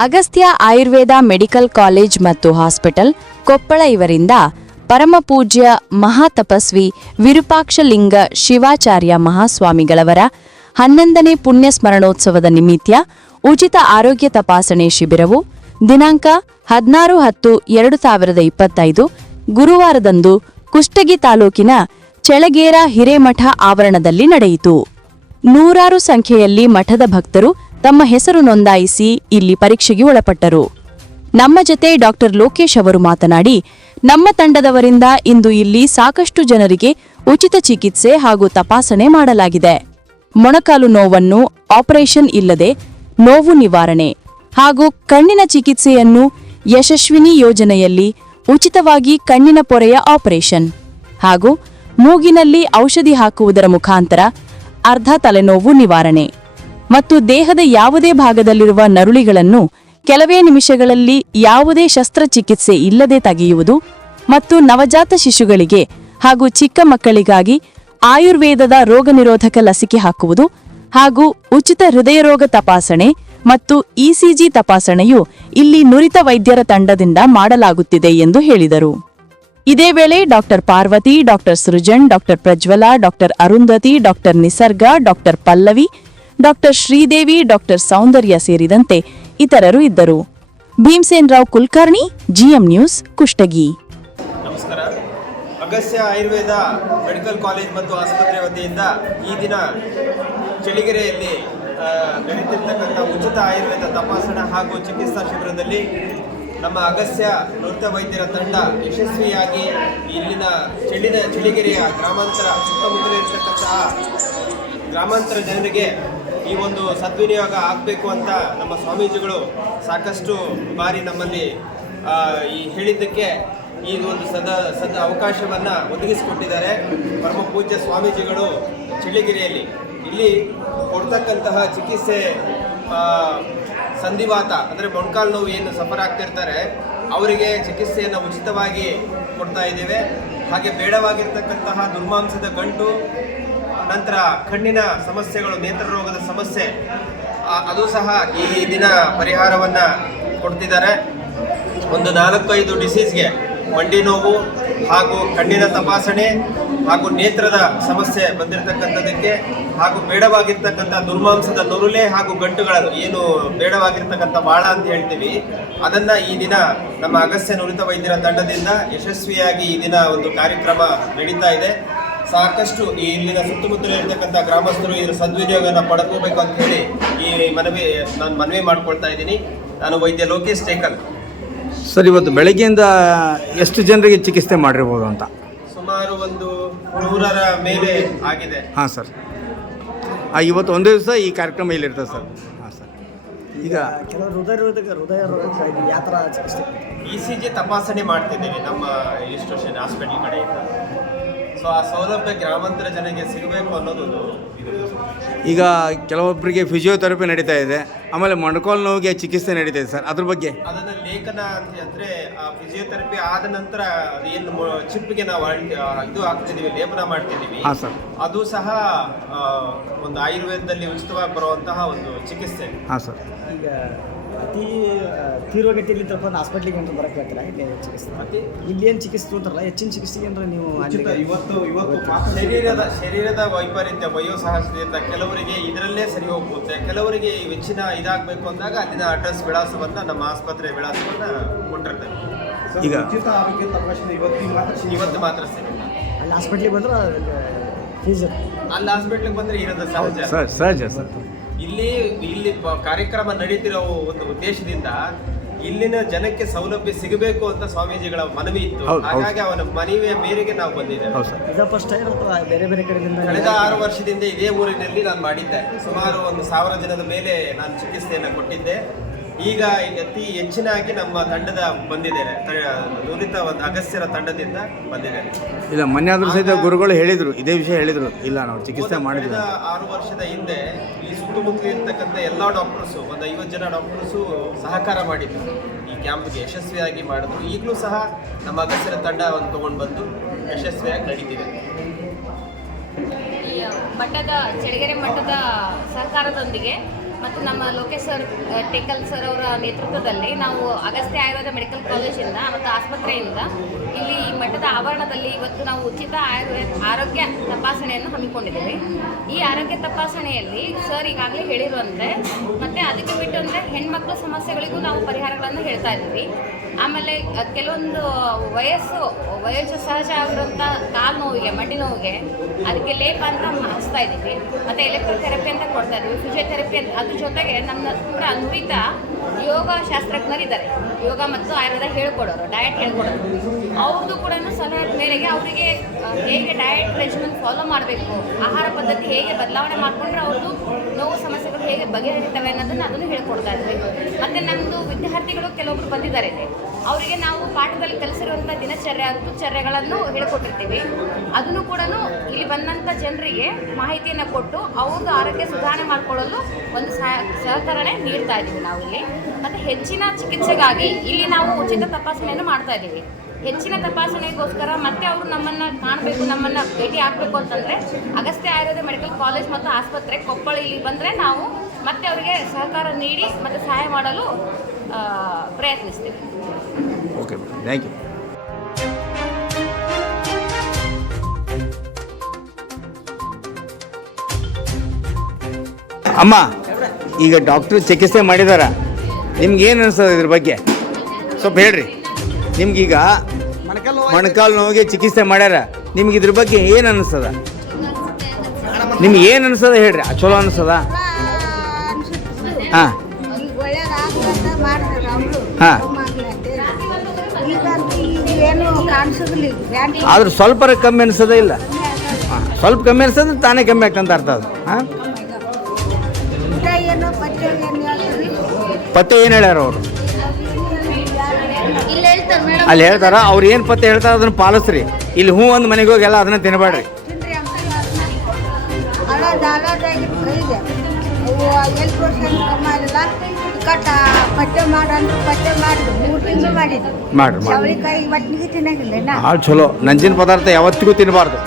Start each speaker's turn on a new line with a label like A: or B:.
A: Agastya Ayurveda medical college ಮತ್ತು hospital Koppal ಇವರಿಂದ ಪರಮಪೂಜ್ಯ ಮಹಾತಪಸ್ವಿ ವಿರೂಪಾಕ್ಷಲಿಂಗ ಶಿವಾಚಾರ್ಯ ಮಹಾಸ್ವಾಮಿಗಳವರ ಹನ್ನೊಂದನೇ ಪುಣ್ಯ ಸ್ಮರಣೋತ್ಸವದ ನಿಮಿತ್ತ ಉಚಿತ ಆರೋಗ್ಯ ತಪಾಸಣೆ ಶಿಬಿರವು ದಿನಾಂಕ ಹದಿನಾರು ಹತ್ತು ಎರಡು ಸಾವಿರದ ಇಪ್ಪತ್ತೈದು ಗುರುವಾರದಂದು ಕುಷ್ಟಗಿ ತಾಲೂಕಿನ ಚಳಗೇರ ಹಿರೇಮಠ ಆವರಣದಲ್ಲಿ ನಡೆಯಿತು. ನೂರಾರು ಸಂಖ್ಯೆಯಲ್ಲಿ ಮಠದ ಭಕ್ತರು ತಮ್ಮ ಹೆಸರು ನೋಂದಾಯಿಸಿ ಇಲ್ಲಿ ಪರೀಕ್ಷೆಗೆ ಒಳಪಟ್ಟರು. ನಮ್ಮ ಜೊತೆ ಡಾಕ್ಟರ್ ಲೋಕೇಶ್ ಅವರು ಮಾತನಾಡಿ, ನಮ್ಮ ತಂಡದವರಿಂದ ಇಂದು ಇಲ್ಲಿ ಸಾಕಷ್ಟು ಜನರಿಗೆ ಉಚಿತ ಚಿಕಿತ್ಸೆ ಹಾಗೂ ತಪಾಸಣೆ ಮಾಡಲಾಗಿದೆ. ಮೊಣಕಾಲು ನೋವನ್ನು ಆಪರೇಷನ್ ಇಲ್ಲದೆ ನೋವು ನಿವಾರಣೆ ಹಾಗೂ ಕಣ್ಣಿನ ಚಿಕಿತ್ಸೆಯನ್ನು ಯಶಸ್ವಿನಿ ಯೋಜನೆಯಲ್ಲಿ ಉಚಿತವಾಗಿ ಕಣ್ಣಿನ ಪೊರೆಯ ಆಪರೇಷನ್ ಹಾಗೂ ಮೂಗಿನಲ್ಲಿ ಔಷಧಿ ಹಾಕುವುದರ ಮುಖಾಂತರ ಅರ್ಧ ತಲೆನೋವು ನಿವಾರಣೆ. ಮತ್ತು ದೇಹದ ಯಾವುದೇ ಭಾಗದಲ್ಲಿರುವ ನರುಳಿಗಳನ್ನು ಕೆಲವೇ ನಿಮಿಷಗಳಲ್ಲಿ ಯಾವುದೇ ಶಸ್ತ್ರಚಿಕಿತ್ಸೆ ಇಲ್ಲದೆ ತೆಗೆಯುವುದು ಮತ್ತು ನವಜಾತ ಶಿಶುಗಳಿಗೆ ಹಾಗೂ ಚಿಕ್ಕ ಮಕ್ಕಳಿಗಾಗಿ ಆಯುರ್ವೇದದ ರೋಗನಿರೋಧಕ ಲಸಿಕೆ ಹಾಕುವುದು ಹಾಗೂ ಉಚಿತ ಹೃದಯ ರೋಗ ತಪಾಸಣೆ ಮತ್ತು ಇಸಿಜಿ ತಪಾಸಣೆಯು ಇಲ್ಲಿ ನುರಿತ ವೈದ್ಯರ ತಂಡದಿಂದ ಮಾಡಲಾಗುತ್ತಿದೆ ಎಂದು ಹೇಳಿದರು. ಇದೇ ವೇಳೆ doctor Parvati, doctor Srujan, doctor Prajwala, doctor Arundhati, doctor Nisarga, doctor Pallavi, doctor Sridevi, doctor Soundarya ಸೇರಿದಂತೆ ಇತರರು ಇದ್ದರು. Bhimsen Rao Kulkarni, GM news, Kushtagi.
B: ನಮಸ್ಕಾರ. ಅಗಸ್ಯ ಆಯುರ್ವೇದ ಮೆಡಿಕಲ್ ಕಾಲೇಜ್ ಮತ್ತು ಆಸ್ಪತ್ರೆ ವತಿಯಿಂದ ಈ ದಿನ ಚಳಿಗೆರೆಯಲ್ಲಿ ನಡೆಯುತ್ತಿರ್ತಕ್ಕಂಥ ಉಚಿತ ಆಯುರ್ವೇದ ತಪಾಸಣಾ ಹಾಗೂ ಚಿಕಿತ್ಸಾ ಶಿಬಿರದಲ್ಲಿ ನಮ್ಮ ಅಗಸ್ಯ ನೃತ್ಯ ವೈದ್ಯರ ತಂಡ ಯಶಸ್ವಿಯಾಗಿ ಇಲ್ಲಿನ ಚಳಿನ ಚಳಿಗೆರೆಯ ಗ್ರಾಮಾಂತರ ಸುತ್ತಮುತ್ತಲೇ ಇರತಕ್ಕಂತಹ ಗ್ರಾಮಾಂತರ ಜನರಿಗೆ ಈ ಒಂದು ಸದ್ವಿನಿಯೋಗ ಆಗಬೇಕು ಅಂತ ನಮ್ಮ ಸ್ವಾಮೀಜಿಗಳು ಸಾಕಷ್ಟು ಬಾರಿ ನಮ್ಮಲ್ಲಿ ಈ ಹೇಳಿದ್ದಕ್ಕೆ ಈ ಒಂದು ಸದ ಸದ ಅವಕಾಶವನ್ನು ಒದಗಿಸಿಕೊಟ್ಟಿದ್ದಾರೆ. ಪರಮ ಪೂಜ್ಯ ಸ್ವಾಮೀಜಿಗಳು ಚಳಿಗಿರಿಯಲ್ಲಿ. ಇಲ್ಲಿ ಕೊಡ್ತಕ್ಕಂತಹ ಚಿಕಿತ್ಸೆ ಸಂಧಿವಾತ, ಅಂದರೆ ಮೊಣಕಾಲು ನೋವು ಏನು ಸಫರ್ ಆಗ್ತಿರ್ತಾರೆ ಅವರಿಗೆ ಚಿಕಿತ್ಸೆಯನ್ನು ಉಚಿತವಾಗಿ ಕೊಡ್ತಾ ಇದ್ದೇವೆ. ಹಾಗೆ ಬೇಡವಾಗಿರ್ತಕ್ಕಂತಹ ದುರ್ಮಾಂಸದ ಗಂಟು, ನಂತರ ಕಣ್ಣಿನ ಸಮಸ್ಯೆಗಳು, ನೇತ್ರ ರೋಗದ ಸಮಸ್ಯೆ ಅದು ಸಹ ಈ ದಿನ ಪರಿಹಾರವನ್ನು ಕೊಡ್ತಿದ್ದಾರೆ. ಒಂದು ನಾಲ್ಕೈದು ಡಿಸೀಸ್ಗೆ ಮಂಡಿ ನೋವು ಹಾಗೂ ಕಣ್ಣಿನ ತಪಾಸಣೆ ಹಾಗೂ ನೇತ್ರದ ಸಮಸ್ಯೆ ಬಂದಿರತಕ್ಕಂಥದ್ದಕ್ಕೆ ಹಾಗೂ ಬೇಡವಾಗಿರ್ತಕ್ಕಂಥ ದುರ್ಮಾಂಸದ ನುರುಳೆ ಹಾಗೂ ಗಂಟುಗಳನ್ನು ಏನು ಬೇಡವಾಗಿರ್ತಕ್ಕಂಥ ಬಾಳ ಅಂತ ಹೇಳ್ತೀವಿ. ಅದನ್ನು ಈ ದಿನ ನಮ್ಮ ಅಗಸ್ತ್ಯ ನುರಿತ ವೈದ್ಯರ ತಂಡದಿಂದ ಯಶಸ್ವಿಯಾಗಿ ಈ ದಿನ ಒಂದು ಕಾರ್ಯಕ್ರಮ ನಡೀತಾ ಇದೆ. ಸಾಕಷ್ಟು ಈ ಇಲ್ಲಿನ ಸುತ್ತಮುತ್ತಲಿರ್ತಕ್ಕಂಥ ಗ್ರಾಮಸ್ಥರು ಇದರ ಸದ್ವಿನಿಯೋಗನ ಪಡ್ಕೋಬೇಕು ಅಂತ ಹೇಳಿ ಈ ಮನವಿ ನಾನು ಮನವಿ ಮಾಡ್ಕೊಳ್ತಾ ಇದ್ದೀನಿ. ನಾನು ವೈದ್ಯ ಲೋಕೇಶ್ ಟೇಕಲ್.
C: ಸರ್ ಇವತ್ತು ಬೆಳಗ್ಗೆಯಿಂದ ಎಷ್ಟು ಜನರಿಗೆ ಚಿಕಿತ್ಸೆ ಮಾಡಿರ್ಬೋದು ಅಂತ?
B: ಸುಮಾರು ಒಂದು ನೂರರ ಮೇಲೆ ಆಗಿದೆ.
C: ಹಾಂ ಸರ್. ಇವತ್ತು ಒಂದೇ ದಿವಸ ಈ ಕಾರ್ಯಕ್ರಮ ಇಲ್ಲಿರ್ತದೆ ಸರ್. ಹಾಂ ಸರ್. ಈಗ
D: ಕೆಲವರು ಹೃದಯ ರೋಗಕ್ಕೆ ಹೃದಯ ರೋಗಕ್ಕಾಗಿ ಯಾವ ಥರ
B: ಇ ಸಿ ಜಿ ತಪಾಸಣೆ ಮಾಡ್ತಿದ್ದೇವೆ ನಮ್ಮ ಇನ್ಸ್ಟಿಟ್ಯೂಷನ್ ಹಾಸ್ಪಿಟಲ್ ಕಡೆಯಿಂದ. ಸೊ ಆ ಸೌಲಭ್ಯ ಗ್ರಾಮಾಂತರ ಜನಕ್ಕೆ ಸಿಗಬೇಕು ಅನ್ನೋದು ಇದು.
C: ಈಗ ಕೆಲವೊಬ್ಬರಿಗೆ ಫಿಸಿಯೋಥೆರಪಿ ನಡೀತಾ ಇದೆ. ಆಮೇಲೆ ಮೊಣಕಾಲು ನೋವಿಗೆ ಚಿಕಿತ್ಸೆ ನಡೀತಾ ಇದೆ ಸರ್. ಅದ್ರ ಬಗ್ಗೆ?
B: ಅದನ್ನ ಲೇಖನ ಅಂತ ಅಂದ್ರೆ ಆ ಫಿಸಿಯೋಥೆರಪಿ ಆದ ನಂತರ ಏನು ಚಿಪ್ಪಿಗೆ ಚಿಪ್ಗೆ ನಾವು ಅಳ್- ಇದು ಹಾಕ್ತಿದೀವಿ ಲೇಪನ ಮಾಡ್ತಿದ್ದೀವಿ
C: ಹಾಂ ಸರ್.
B: ಅದು ಸಹ ಆ, ಒಂದು ಆಯುರ್ವೇದದಲ್ಲಿ ಉಚಿತವಾಗಿ ಬರುವಂತಹ ಒಂದು ಚಿಕಿತ್ಸೆ.
C: ಹಾಂ ಸರ್.
D: ಈಗ ಅತಿ ತೀವ್ರಗತಿಯಲ್ಲಿ ಒಂದು ಹಾಸ್ಪಿಟ್ಲಿಗೆ ಅಂತ ಬರಕ್ಕೆ ಹೇಳ್ತಾರೆ? ಇಲ್ಲಿ ಚಿಕಿತ್ಸೆ?
B: ಮತ್ತೆ
D: ಇಲ್ಲಿ ಏನು ಚಿಕಿತ್ಸೆ ತೊಗೊಂತಾರಲ್ಲ ಹೆಚ್ಚಿನ ಚಿಕಿತ್ಸೆಗೆ ಅಂದ್ರೆ ನೀವು
B: ಇವತ್ತು ಇವತ್ತು ಶರೀರದ ಶರೀರದ ವೈಪರೀತ್ಯ ವಯೋಸಹಜದಿಂದ ಕೆಲವರಿಗೆ ಇದರಲ್ಲೇ ಸರಿ ಹೋಗುತ್ತೆ ಕೆಲವರಿಗೆ ಈ ಹೆಚ್ಚಿನ ಇದಾಗಬೇಕು ಅಂದಾಗ ಅಲ್ಲಿನ ಅಡ್ರೆಸ್ ವಿಳಾಸವನ್ನು ನಮ್ಮ ಆಸ್ಪತ್ರೆ ವಿಳಾಸವನ್ನು ಕೊಟ್ಟಿರ್ತೇವೆ
C: ಈಗ
B: ಇವತ್ತು ಮಾತ್ರ ಇವತ್ತು ಮಾತ್ರ ಸಿಗುತ್ತೆ
D: ಅಲ್ಲಿ ಹಾಸ್ಪಿಟ್ಲಿಗೆ ಬಂದ್ರೆ ಫೀಸ್
B: ಅಲ್ಲಿ ಹಾಸ್ಪಿಟ್ಲಿಗೆ ಬಂದ್ರೆ ಇರೋದು ಸಹಜ.
C: ಸರ್ ಸಹಜ ಸರ್
B: ಇಲ್ಲಿ ಇಲ್ಲಿ ಕಾರ್ಯಕ್ರಮ ನಡೀತಿರೋ ಒಂದು ಉದ್ದೇಶದಿಂದ ಇಲ್ಲಿನ ಜನಕ್ಕೆ ಸೌಲಭ್ಯ ಸಿಗಬೇಕು ಅಂತ ಸ್ವಾಮೀಜಿಗಳ ಮನವಿ ಇತ್ತು. ಹಾಗಾಗಿ ಅವನ ಮನವಿಯ ಮೇರೆಗೆ ನಾವು ಬಂದಿದ್ದೇವೆ.
C: ಹೌದು
D: ಫಸ್ಟ್ ಟೈಮ್ ಅಥವಾ ಬೇರೆ ಬೇರೆ ಕಡೆಯಿಂದ?
B: ಕಳೆದ ಆರು ವರ್ಷದಿಂದ ಇದೇ ಊರಿನಲ್ಲಿ ನಾನು ಮಾಡಿದ್ದೆ. ಸುಮಾರು ಒಂದು ಸಾವಿರ ಜನದ ಮೇಲೆ ನಾನು ಚಿಕಿತ್ಸೆಯನ್ನು ಕೊಟ್ಟಿದ್ದೆ. ಈಗ ಅತಿ ಹೆಚ್ಚಿನಾಗಿ ನಮ್ಮ ತಂಡದ ಬಂದಿದ್ದಾರೆ. ತ- ನುರಿತ ಒಂದು ಅಗಸ್ತ್ಯರ ತಂಡದಿಂದ ಬಂದಿದ್ದಾರೆ.
C: ಇಲ್ಲ ಮೊನ್ನೆ ಆದ್ರೂ ಸಹಿತ ಗುರುಗಳು ಹೇಳಿದರು. ಇದೇ ವಿಷಯ ಹೇಳಿದರು. ಇಲ್ಲ ನಾವು ಚಿಕಿತ್ಸೆ
B: ಮಾಡಿದ್ರು
C: ಮಾಡಿದ್ವಿ
B: ಆರು ವರ್ಷದ ಹಿಂದೆ ಈ ಸುತ್ತಮುತ್ತಲು ಇರ್ತಕ್ಕಂಥ ಎಲ್ಲ ಡಾಕ್ಟರ್ಸು ಒಂದು ಐವತ್ತು ಜನ ಡಾಕ್ಟರ್ಸು ಸಹಕಾರ ಮಾಡಿದ್ರು. ಈ ಕ್ಯಾಂಪ್ಗೆ ಯಶಸ್ವಿಯಾಗಿ ಮಾಡಿದ್ರು. ಈಗಲೂ ಸಹ ನಮ್ಮ ಅಗಸ್ಯರ ತಂಡ ಒಂದು ತಗೊಂಡು ಬಂದು ಯಶಸ್ವಿಯಾಗಿ ನಡೀತಿದೆ.
E: ಮಟ್ಟದ ಮಠದ ಚಳಿಗೆರೆ ಮಠದ ಸಹಕಾರದೊಂದಿಗೆ ಮತ್ತು ನಮ್ಮ ಲೋಕೇಶ್ ಸರ್ ಟೇಕಲ್ ಸರ್ ಅವರ ನೇತೃತ್ವದಲ್ಲಿ ನಾವು ಅಗಸ್ತ್ಯ ಆಯುರ್ವೇದ ಮೆಡಿಕಲ್ ಕಾಲೇಜಿಂದ ಮತ್ತು ಆಸ್ಪತ್ರೆಯಿಂದ ಇಲ್ಲಿ ಮಠದ ಆವರಣದಲ್ಲಿ ಇವತ್ತು ನಾವು ಉಚಿತ ಆಯುರ್ವೇದ ಆರೋಗ್ಯ ತಪಾಸಣೆಯನ್ನು ಹಮ್ಮಿಕೊಂಡಿದ್ದೀವಿ. ಈ ಆರೋಗ್ಯ ತಪಾಸಣೆಯಲ್ಲಿ ಸರ್ ಈಗಾಗಲೇ ಹೇಳಿರುವಂತೆ ಮತ್ತು ಅದಕ್ಕೆ ಬಿಟ್ಟು ಅಂದರೆ ಹೆಣ್ಮಕ್ಳ ಸಮಸ್ಯೆಗಳಿಗೂ ನಾವು ಪರಿಹಾರಗಳನ್ನು ಹೇಳ್ತಾ ಇದ್ದೀವಿ. ಆಮೇಲೆ ಕೆಲವೊಂದು ವಯಸ್ಸು ವಯಸ್ಸು ಸಹಜ ಆಗಿರುವಂಥ ಕಾಲು ನೋವಿಗೆ, ಮಡಿ ನೋವಿಗೆ ಅದಕ್ಕೆ ಲೇಪ ಅಂತ ಹಚ್ತಾ ಇದ್ದೀವಿ. ಮತ್ತು ಎಲೆಕ್ಟ್ರೋಥೆರಪಿ ಅಂತ ಕೊಡ್ತಾ ಇದ್ದೀವಿ ಫಿಜಿಯೋಥೆರಪಿ ಅಂತ ಅದ್ರ ಜೊತೆಗೆ ನಮ್ಮ ಕೂಡ ನುರಿತ ಯೋಗ ಶಾಸ್ತ್ರಜ್ಞರಿದ್ದಾರೆ. ಯೋಗ ಮತ್ತು ಆಯುರ್ವೇದ ಹೇಳ್ಕೊಡೋರು ಡಯಟ್ ಹೇಳ್ಕೊಡೋರು. ಅವ್ರದ್ದು ಕೂಡ ಸಲಹೆ ಮೇರೆಗೆ ಅವರಿಗೆ ಹೇಗೆ ಡಯಟ್ ರೆಜಿಮೆಂಟ್ ಫಾಲೋ ಮಾಡಬೇಕು, ಆಹಾರ ಪದ್ಧತಿ ಹೇಗೆ ಬದಲಾವಣೆ ಮಾಡಿಕೊಂಡ್ರೆ ಅವ್ರದ್ದು ನೋವು ಸಮಸ್ಯೆಗಳು ಹೇಗೆ ಬಗೆಹರಿತವೆ ಅನ್ನೋದನ್ನು ಅದನ್ನು ಹೇಳ್ಕೊಡ್ತಾ ಇದ್ವಿ. ಮತ್ತು ನಮ್ಮದು ವಿದ್ಯಾರ್ಥಿಗಳು ಕೆಲವೊಬ್ಬರು ಬಂದಿದ್ದಾರೆ ಅವರಿಗೆ ನಾವು ಪಾಠದಲ್ಲಿ ಕಲಿಸಿರುವಂಥ ದಿನಚರ್ಯ ಋತುಚರ್ಯಗಳನ್ನು ಹೇಳ್ಕೊಟ್ಟಿರ್ತೀವಿ. ಅದನ್ನು ಕೂಡ ಇಲ್ಲಿ ಬಂದಂಥ ಜನರಿಗೆ ಮಾಹಿತಿಯನ್ನು ಕೊಟ್ಟು ಅವ್ರದ್ದು ಆರೋಗ್ಯ ಸುಧಾರಣೆ ಮಾಡಿಕೊಳ್ಳಲು ಒಂದು ಸಹ, ಸಹಕರಣೆ ನೀಡ್ತಾ ಇದ್ದೀವಿ ನಾವು ಇಲ್ಲಿ ಮತ್ತು ಹೆಚ್ಚಿನ ಚಿಕಿತ್ಸೆಗಾಗಿ ಇಲ್ಲಿ ನಾವು ಉಚಿತ ತಪಾಸಣೆಯನ್ನು ಮಾಡ್ತಾ ಇದ್ದೀವಿ ಹೆಚ್ಚಿನ ತಪಾಸಣೆಗೋಸ್ಕರ ಮತ್ತೆ ಅವರು ನಮ್ಮನ್ನು ಕಾಣಬೇಕು, ನಮ್ಮನ್ನು ಭೇಟಿ ಆಗಬೇಕು ಅಂತಂದರೆ ಅಗಸ್ತ್ಯ ಆಯುರ್ವೇದ ಮೆಡಿಕಲ್ ಕಾಲೇಜ್ ಮತ್ತು ಆಸ್ಪತ್ರೆ ಕೊಪ್ಪಳ ಇಲ್ಲಿ ಬಂದರೆ ನಾವು ಮತ್ತೆ ಅವರಿಗೆ ಸಹಕಾರ ನೀಡಿ ಮತ್ತು ಸಹಾಯ ಮಾಡಲು ಪ್ರಯತ್ನಿಸ್ತೀವಿ.
C: ಓಕೆ ಥ್ಯಾಂಕ್ ಯು ಅಮ್ಮ, ಈಗ ಡಾಕ್ಟ್ರು ಚಿಕಿತ್ಸೆ ಮಾಡಿದಾರ. ನಿಮ್ಗೆ ಏನು ಅನಿಸ್ತದೆ ಇದ್ರ ಬಗ್ಗೆ? ಸ್ವಲ್ಪ ಹೇಳ್ರಿ. ನಿಮ್ಗೀಗ ಮೊಣಕಾಲು ನೋವಿಗೆ ಚಿಕಿತ್ಸೆ ಮಾಡ್ಯಾರ. ನಿಮ್ಗೆ ಇದ್ರ ಬಗ್ಗೆ ಏನು ಅನಿಸ್ತದ ನಿಮ್ಗೆ ಏನು ಅನಿಸ್ತದ ಹೇಳ್ರಿ ಚಲೋ ಅನಿಸ್ತದ ಹಾಂ. ಹಾಂ. ಆದ್ರೆ ಸ್ವಲ್ಪ ಕಮ್ಮಿ ಅನಿಸೋದೇ ಇಲ್ಲ. ಹಾಂ. ಸ್ವಲ್ಪ ಕಮ್ಮಿ ಅನಿಸೋದ್ರೆ ತಾನೇ ಕಮ್ಮಿ ಆಗ್ತಂತ ಅರ್ಥ ಅದು. ಹಾಂ. ಪತ್ತೆ ಏನು ಹೇಳ್ಯಾರ ಅವರು? ಅಲ್ಲಿ ಹೇಳ್ತಾರ ಅವ್ರು ಏನು ಪತ್ತೆ ಹೇಳ್ತಾರ ಅದನ್ನ ಪಾಲಿಸ್ರಿ. ಇಲ್ಲಿ ಹೂ ಒಂದು ಮನೆಗೆ ಹೋಗಿ ಎಲ್ಲ ಅದನ್ನ ತಿನ್ನಬೇಡ್ರಿ ಮಾಡ್ರಿ ಮಾಡ್ರಿ. ಚಲೋ. ನಂಜಿನ ಪದಾರ್ಥ ಯಾವತ್ತಿಗೂ ತಿನ್ನಬಾರ್ದು